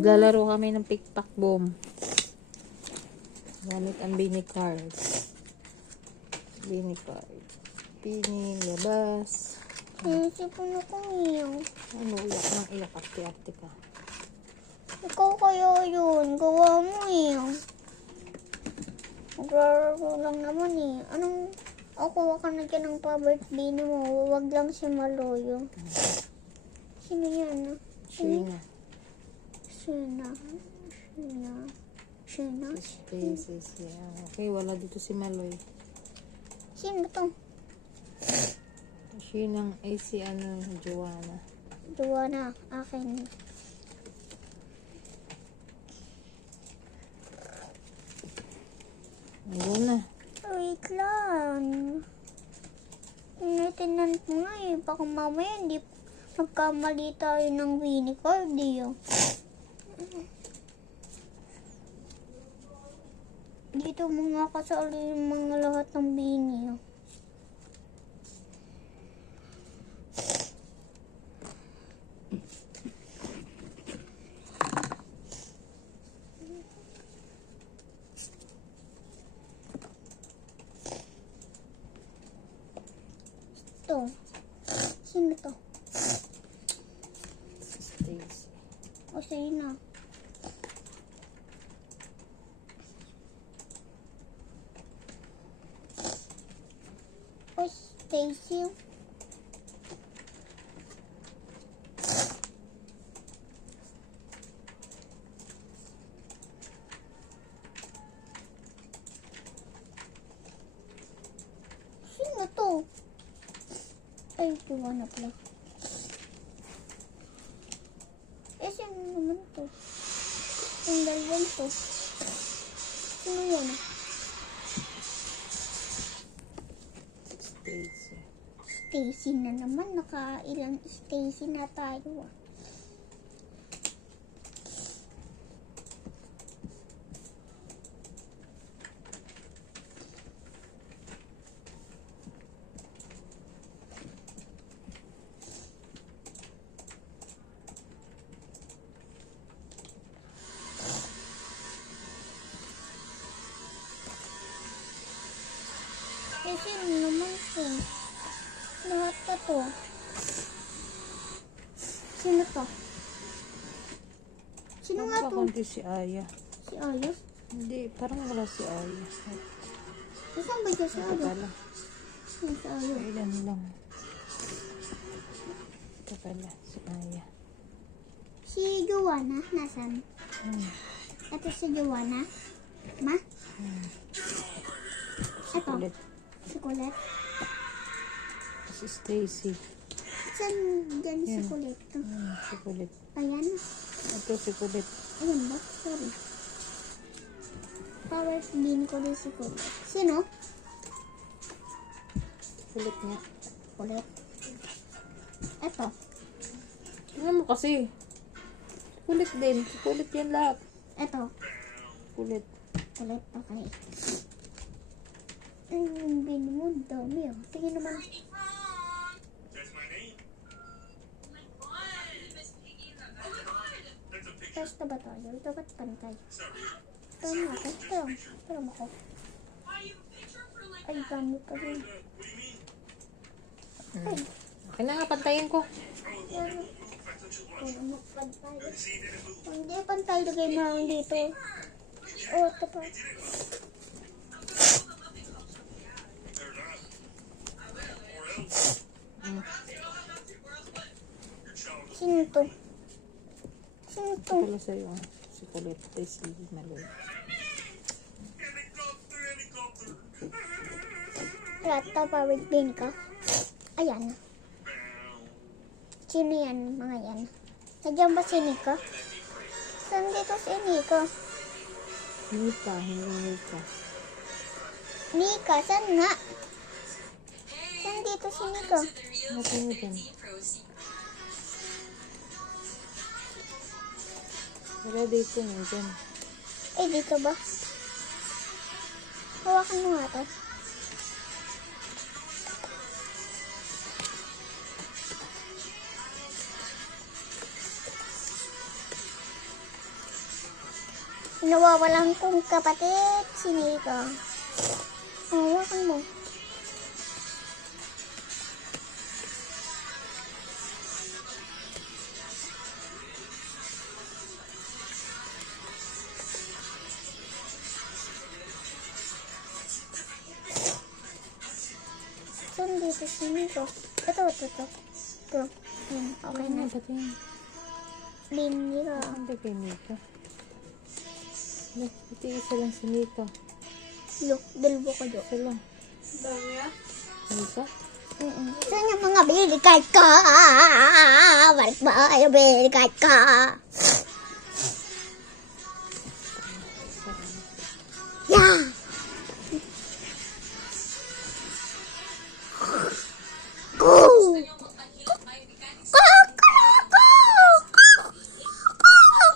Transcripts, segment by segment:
Maglalaro kami ng pick-pack boom. Gamit ang Bini cards. Bini card. Pini, labas. Sinisipon ako niyo. Ano, iyak ng iyak. Arte-arte ka. Ikaw kaya yun. Gawa mo yun. Maglaro lang naman eh. Anong, kuha ka na dyan ng pa-birthday mo. Huwag lang si Maloyo. Sino yan? Sheena. Sheena. Spaces, yeah. Okay, wala dito si Maloy. Sino to? Sheenang si Joanna. Joanna. Akin. Ayun na. Wait lang. Tinitingnan ko nga eh. Baka mamaya hindi magkamali tayo ng Winnie card eh. Dito mga kasali yung mga lahat ng Winnie. Ito. Sino to? Stacy. O sino? O Stacy. Sino to? Ay, Joanna pala. Sino naman to? Yung dalawang to. Sino yan? Stacy. Stacy na naman. Nakailang Stacy na tayo ah. Sino naman to? Lahat pa to. Sino to? Sino nga to? Konti si Aya. Si Ayos? Hindi, parang wala si Aya. Saan ba siya si Ito Ayos? pala. Si Ayos. Ilan lang. Ito pala, si Aya. Si Joanna, nasan? Ito si Joanna. Ma? Ito. Kulit. Si Colette. Si Stacy. Saan dyan si Yan. Colette? Si Kulit. Ayan. Ito si Kulit. Ayan ba? Sorry. Power din ko din si Colette. Sino? Kulit niya. Colette. Ito. Tingnan mo kasi. Kulit din. Kulit yan lahat. Ito. Kulit. Colette. Okay. Ang bin mo, dami oh. Tingin naman. Tapos na ba tayo? Ito ba't pantay? Ito nga. Ito mo ko. Ay, dami pa rin. Ay, Okay na nga, pantayin ko. yan. Ano, pantay. Hindi, pantay. Lagay mo lang dito. Oh, ito pa. Sino to? Sino to? Ito pala sa'yo. Si Kulit. Ay, si Maloy. Rata, powered bin ka. Ayan. Sino yan, mga yan? Nandiyan ba si Nika? Saan dito si Nika? Nika, hindi Nika. Nika, saan nga? Saan dito si Nika? Ano mo dyan? Wala dito nga dyan. Eh, dito ba? Hawakan mo nga to. Nawawalan kong kapatid, si Nika. Hawakan mo. Saan dito si Nika? Ito. Ito. Yan, okay na. Ba't yun? Binili ka. Hindi kay Mika. Ito isa lang si Mika. Look, dalawa ko doon. Isa lang. Mika? Saan yung mga bilikad ka? Balik ba yung bilikad ka? Yeah! Go!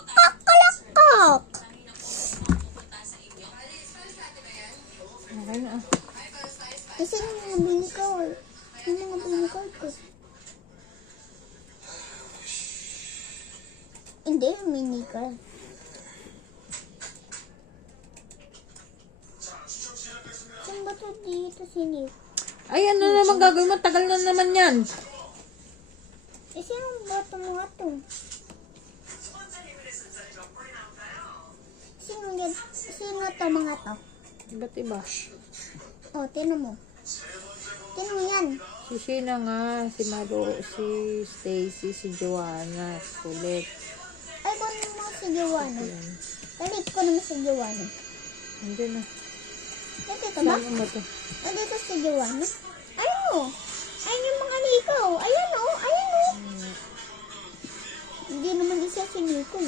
Kakalakak! Okay na. Kasi yung mga bilikad. Yung mga bilikad ko. Hindi, minikad. Saan ba ito dito sinip? Ay, ano naman gagawin mo? Tagal na naman yan. Sino ba ito mga ito? Sino ito mga ito? Iba't iba. O, tinan mo. Tinan mo yan. Si Sheena nga, si Maro, si Stacy, si Joanna, kulit. Ay, kunin mo si Joanna. Ayan. Talit ko naman si Joanna. Andiyan na. Dito ba? Saan mo to? O, dito si Joanna. Ayun o. Ayun yung mga Nico. Ayan o. Ayan o. Hindi naman isa si Nico.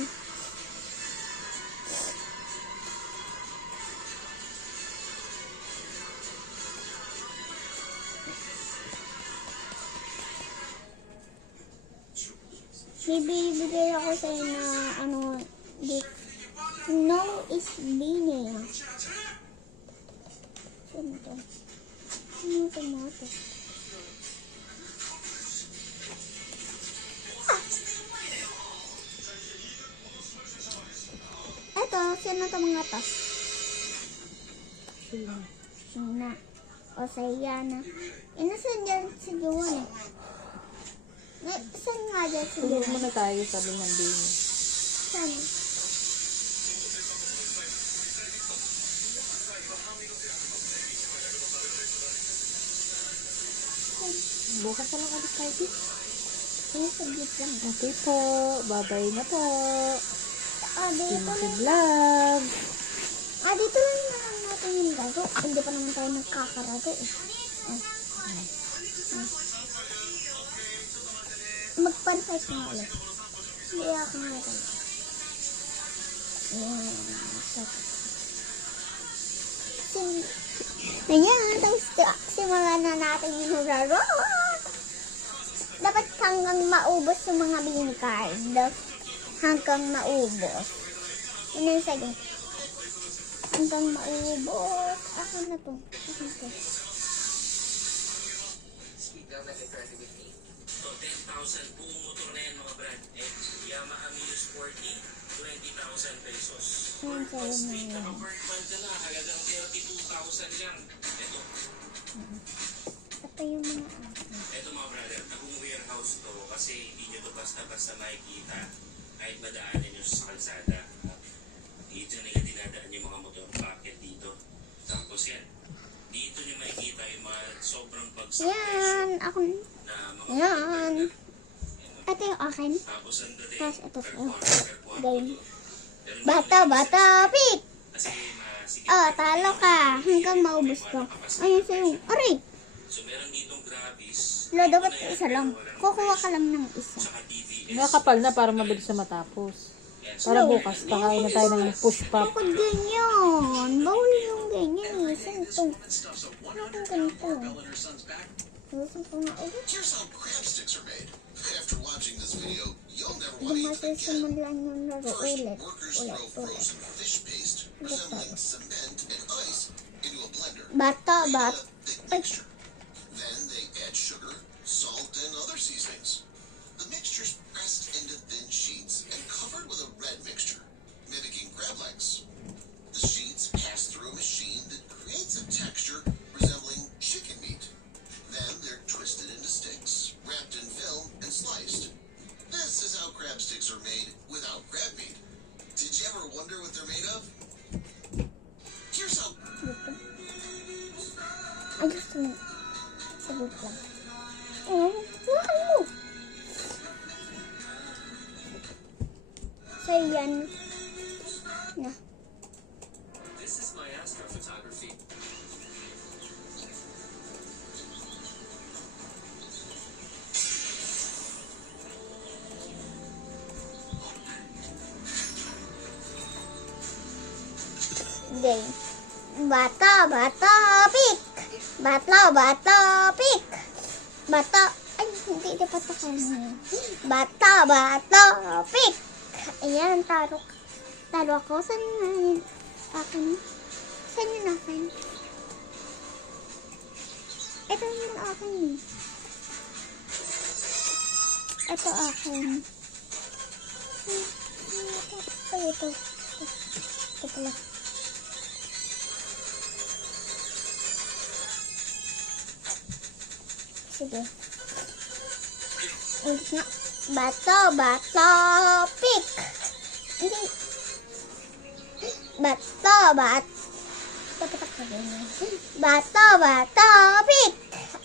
Bibigay ako sa'yo na ano, no is meaning. Saan ito? Ano ito mga ito? Ito, sino ito mga ito? Sheena. Sina. O sa Yana. Nasaan dyan si Joanna? Saan nga dyan si Tulog Joanna? muna tayo, sabi ng Dini. Saan? Bukas na lang ulit tayo, Di. Ay, saglit lang. Okay po. Bye-bye na po. Dito Pinky lang. Vlog. Dito lang naman natin yung laro. Hindi pa naman tayo nagkakarado eh. Mag-confess na ulit. Hindi ako nga ito. Ayan, tapos simulan na natin yung laro. Dapat hanggang maubos yung mga mini card. Hanggang maubos. Ano yung sagot? Hanggang maubos. Akin na to. Akin to. So, 10,000 buong motor na yan mga brand. Yamaha Mio Sporty, 20,000 pesos. Ayan sa'yo na Street yan. naka-Bergman ka na, halagang 32,000 lang. Ito yung mga Ito mga brother, nag-warehouse to kasi hindi nyo to basta-basta makikita kahit madaanan nyo sa kalsada. Dito nila dinadaan yung mga motor packet dito. Tapos yan, dito nyo makikita yung mga sobrang bagsak Yan, ako. na mga Yan. Ito yung akin. Tapos ang dating, Tapos ito per sa'yo. quarter. Game. Pero Bata, pick! kasi masikip. Talo ka. Hanggang maubos ko. Ayun sa'yo. Aray! So meron ditong grabis, Lo, dapat isa lang. Kukuha ka lang ng isa. saka TVS. Nakapal na para mabilis na matapos. Para bukas, kakain na tayo ng push pop. Bakit ganyan? Bawal yung ganyan eh. Saan ito? Bakit ganito? Gusto ko nga ulit. Here's how crab sticks are made. After watching this video, you'll never want Hindi to eat them again. masisimulan yung laro First, ulit. workers Ulit, throw ulit. frozen fish paste resembling cement and ice into a blender. Bata, Creating bat. a thick Ay, mixture. Then they add sugar, salt, and other seasonings. The mixture's pressed into thin sheets and covered with a red mixture, mimicking crab legs. without crab meat. Did you ever wonder what they're made of? Here's how. Ay, gusto mo. Sagot lang. Oh, mahal mo. So, yan. Na. This is my astrophotography. Game. Bata, pik. Bata, pik. Bata, ay, hindi dapat ako niya. Bata, pik. Ayan, taro. Taro ako. Saan yun akin? Saan yun akin? Ito yung akin. Ito akin. Ito. Ito pala. Sige. Ulit nga. Bata, pik. Hindi. Dapat ako ganyan. Bata, pik.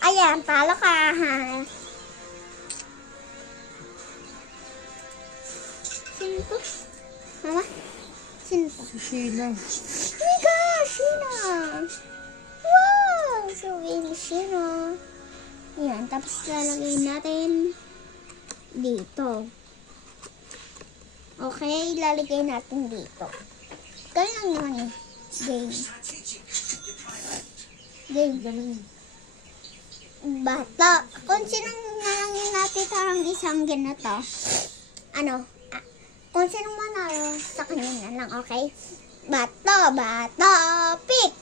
Ayan, talo ka. Sino to? Mama? Sino to? Si Sheila. Oh my gosh, Sheena. Wow, so baby Sheena. Yan, tapos lalagay natin dito. Okay, lalagay natin dito. Ganyan yun eh. Game. Bata. Kung sinong nalangin natin ang isang ganito, kung sinong manalo sa kanya na lang, okay? Bata, pick.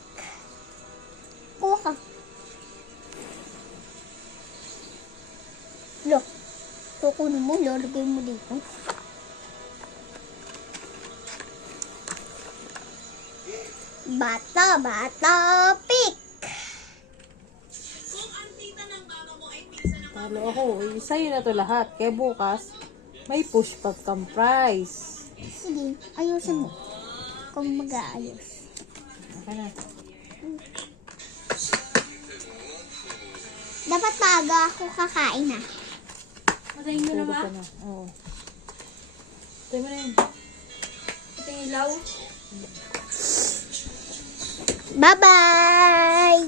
Kuha ka. Look, kukunin mo, lalagay mo dito. Bata, pick. Talo ako. Sa'yo na to lahat. Kaya bukas, may push pag kang prize. Sige, ayusin mo. Kung mag-aayos. Okay na. Dapat maaga ako kakain na. Patayin mo na Tulog ba? ka na. Oo. Tayo mo na yun. Ito yung ilaw. Bye-bye!